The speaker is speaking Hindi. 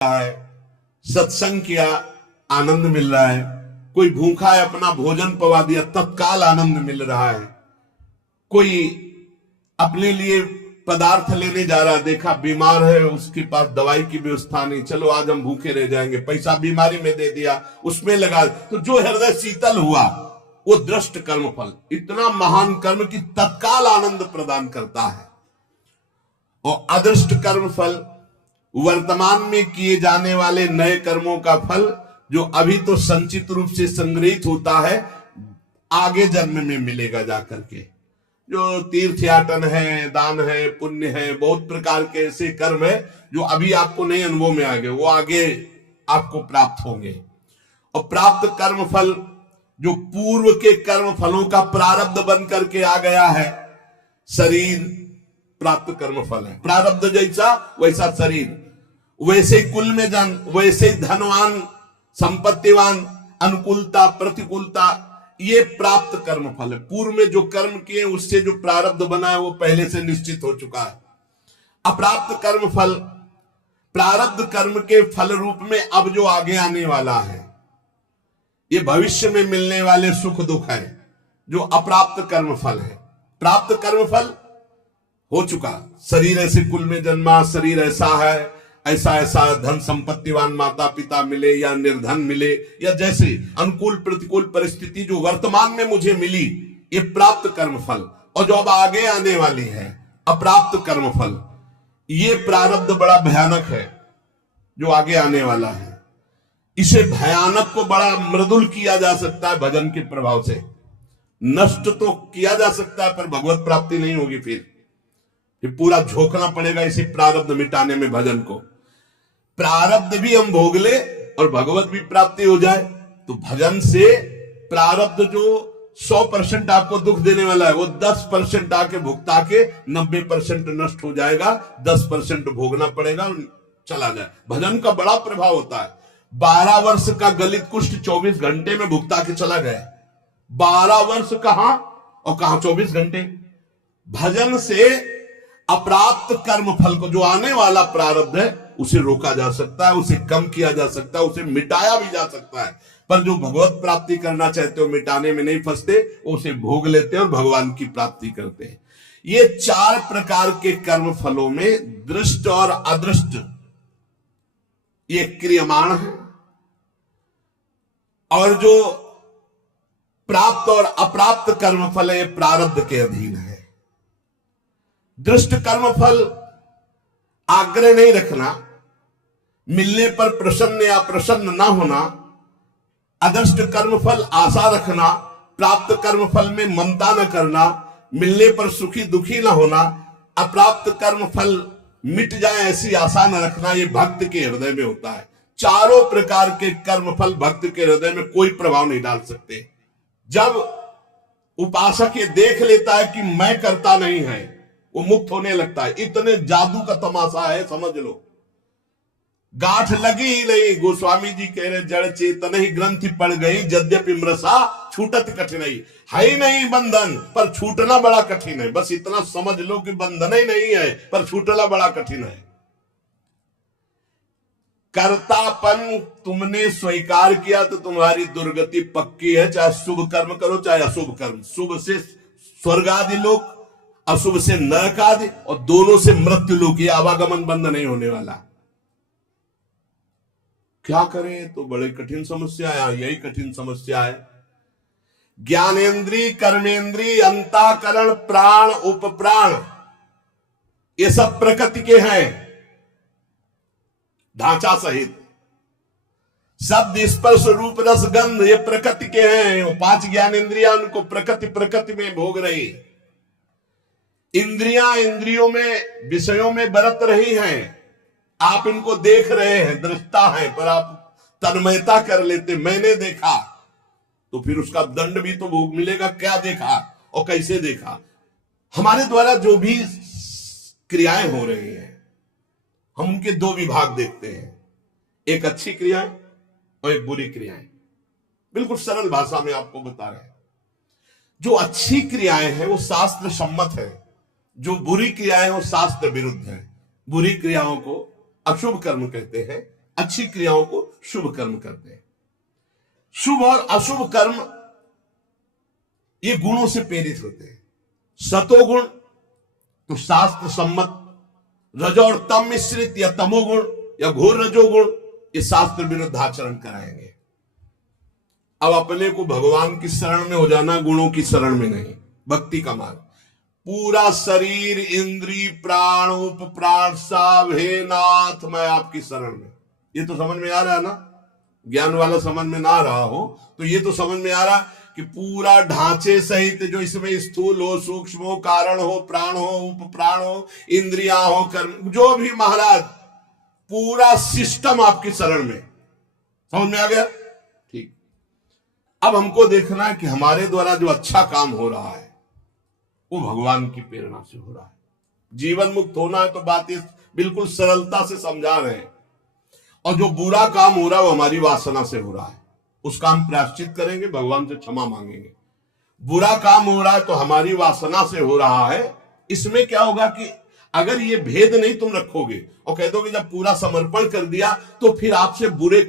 है, सत्संग किया आनंद मिल रहा है, कोई भूखा है अपना भोजन पवा दिया तत्काल आनंद मिल रहा है, कोई अपने लिए पदार्थ लेने जा रहा देखा बीमार है उसके पास दवाई की व्यवस्था नहीं, चलो आज हम भूखे रह जाएंगे, पैसा बीमारी में दे दिया उसमें लगा, तो जो हृदय शीतल हुआ वो दृष्ट कर्म फल इतना महान कर्म की तत्काल आनंद प्रदान करता है। और अदृष्ट कर्म फल वर्तमान में किए जाने वाले नए कर्मों का फल जो अभी तो संचित रूप से संग्रहित होता है आगे जन्म में मिलेगा जाकर के। जो तीर्थयाटन है, दान है, पुण्य है, बहुत प्रकार के ऐसे कर्म है जो अभी आपको नहीं अनुभव में आ गए, वो आगे आपको प्राप्त होंगे। और प्राप्त कर्म फल जो पूर्व के कर्म फलों का प्रारब्ध बन करके आ गया है, शरीर प्राप्त कर्म फल है, प्रारब्ध जैसा वैसा शरीर, वैसे ही कुल में जन, वैसे ही धनवान, संपत्तिवान, अनुकूलता प्रतिकूलता, ये प्राप्त कर्म फल है। पूर्व में जो कर्म किए उससे जो प्रारब्ध बना है वो पहले से निश्चित हो चुका है। अप्राप्त कर्म फल प्रारब्ध कर्म के फल रूप में अब जो आगे आने वाला है, ये भविष्य में मिलने वाले सुख दुख है, जो अप्राप्त कर्म फल है। प्राप्त कर्म फल हो चुका, शरीर ऐसे कुल में जन्मा, शरीर ऐसा है, ऐसा ऐसा धन संपत्तिवान माता पिता मिले या निर्धन मिले, या जैसे अनुकूल प्रतिकूल परिस्थिति जो वर्तमान में मुझे मिली, ये प्राप्त कर्म फल। और जो अब आगे आने वाली है अप्राप्त कर्म फल, ये प्रारब्ध बड़ा भयानक है जो आगे आने वाला है। इसे भयानक को बड़ा मृदुल किया जा सकता है भजन के प्रभाव से, नष्ट तो किया जा सकता है पर भगवत प्राप्ति नहीं होगी। फिर पूरा झोंकना पड़ेगा इसे प्रारब्ध मिटाने में भजन को। प्रारब्ध भी हम भोग ले और भगवत भी प्राप्ति हो जाए तो भजन से प्रारब्ध जो 100% आपको दुख देने वाला है वो 10% आके भुगता के 90% नष्ट हो जाएगा, 10% भोगना पड़ेगा और चला जाए। भजन का बड़ा प्रभाव होता है। 12 वर्ष का गलित कुष्ठ 24 घंटे में भुगता के चला गया। 12 वर्ष कहां और कहां 24 घंटे। भजन से अप्राप्त कर्म फल को, जो आने वाला प्रारब्ध है, उसे रोका जा सकता है, उसे कम किया जा सकता है, उसे मिटाया भी जा सकता है। पर जो भगवत प्राप्ति करना चाहते हो मिटाने में नहीं फंसते, उसे भोग लेते हैं और भगवान की प्राप्ति करते हैं। ये 4 प्रकार के कर्म फलों में दृष्ट और अदृष्ट ये क्रियमाण है, और जो प्राप्त और अप्राप्त कर्म फल है प्रारब्ध के अधीन है। दृष्ट कर्म फल आग्रह नहीं रखना, मिलने पर प्रसन्न या प्रसन्न ना होना। अदृष्ट कर्म फल आशा रखना, प्राप्त कर्म फल में ममता न करना, मिलने पर सुखी दुखी ना होना। अप्राप्त कर्म फल मिट जाए ऐसी आशा न रखना, ये भक्त के हृदय में होता है। चारों प्रकार के कर्म फल भक्त के हृदय में कोई प्रभाव नहीं डाल सकते। जब उपासक ये देख लेता है कि मैं करता नहीं है, वो मुक्त होने लगता है। इतने जादू का तमाशा है, समझ लो। गांठ लगी ही नहीं, गोस्वामी जी कह रहे जड़ चेतन ही ग्रंथि पड़ गई, यद्यपि मृषा छूटत कठिनाई। है ही नहीं बंधन पर छूटना बड़ा कठिन है। बस इतना समझ लो कि बंधन ही नहीं है पर छूटना बड़ा कठिन है। कर्तापन तुमने स्वीकार किया तो तुम्हारी दुर्गति पक्की है। चाहे शुभ कर्म करो चाहे अशुभ कर्म, शुभ से स्वर्ग आदि लोक, अशुभ से नरक आदि, और दोनों से मृत्यु लोक। ये आवागमन बंद नहीं होने वाला। क्या करें तो बड़े कठिन समस्या है, यही कठिन समस्या है। ज्ञानेन्द्रिय, कर्मेंद्रिय, अंतःकरण, प्राण, उपप्राण, ये सब प्रकृति के हैं ढांचा सहित। शब्द, स्पर्श, रूप, रस, गंध, ये प्रकृति के हैं। 5 ज्ञानेन्द्रियां उनको प्रकृति में भोग रही। इंद्रियां इंद्रियों में विषयों में बरत रही हैं। आप इनको देख रहे हैं, दृष्टा है, पर आप तन्मयता कर लेते, मैंने देखा, तो फिर उसका दंड भी तो भोग मिलेगा। क्या देखा और कैसे देखा। हमारे द्वारा जो भी क्रियाएं हो रही हैं, हम उनके 2 विभाग देखते हैं, एक अच्छी क्रियाएं और एक बुरी क्रियाएं। बिल्कुल सरल भाषा में आपको बता रहे हैं। जो अच्छी क्रियाएं हैं वो शास्त्र सम्मत है, जो बुरी क्रियाएं हैं वो शास्त्र विरुद्ध है। बुरी क्रियाओं को अशुभ कर्म कहते हैं, अच्छी क्रियाओं को शुभ कर्म करते हैं। शुभ और अशुभ कर्म ये गुणों से प्रेरित होते हैं। सतोगुण तो शास्त्र सम्मत, रजो और तम मिश्रित या तमोगुण या घोर रजोगुण ये शास्त्र विरुद्ध आचरण कराएंगे। अब अपने को भगवान की शरण में हो जाना, गुणों की शरण में नहीं। भक्ति का मार्ग, पूरा शरीर इंद्री प्राण उप प्राण सब, हे नाथ मैं आपकी शरण में। ये तो समझ में आ रहा है ना? ज्ञान वाला समझ में ना आ रहा हो तो ये तो समझ में आ रहा कि पूरा ढांचे सहित जो इसमें स्थूल हो, सूक्ष्म हो, कारण हो, प्राण हो, उप प्राण हो, इंद्रिया हो, कर्म, जो भी महाराज पूरा सिस्टम आपकी शरण में। समझ में आ गया? ठीक। अब हमको देखना है कि हमारे द्वारा जो अच्छा काम हो रहा है वो भगवान की प्रेरणा से हो रहा है। जीवन मुक्त होना है तो बात इस बिल्कुल सरलता से समझा रहे हैं। और जो बुरा काम हो रहा है वो हमारी वासना से हो रहा है, उसका हम प्रायश्चित करेंगे, भगवान से क्षमा मांगेंगे। बुरा काम हो रहा है तो हमारी वासना से हो रहा है। इसमें क्या होगा कि अगर ये भेद नहीं तुम रखोगे और कह दोगे जब पूरा समर्पण कर दिया तो फिर आपसे बुरे